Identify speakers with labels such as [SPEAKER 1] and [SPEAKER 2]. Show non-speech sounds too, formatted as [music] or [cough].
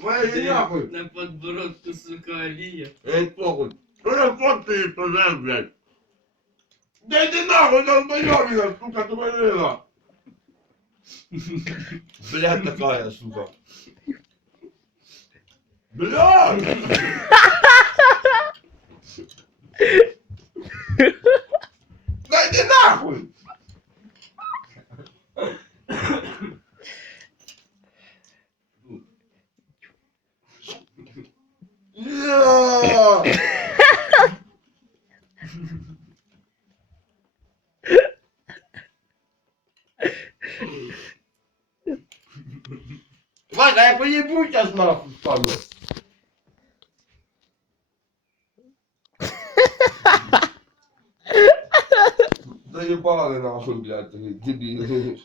[SPEAKER 1] Моя нахуй.
[SPEAKER 2] На подбородку, сука, олія.
[SPEAKER 1] Эй, похуй. Ну я фот ты пожар, блядь. Да иди нахуй, долбоёбина, сука, тупорила. Блядь, такая, сука. Блядь! [laughs] Да иди нахуй! Ваня, я поебу сейчас нахуй с тобой. Заебали нахуй, блядь, дебил.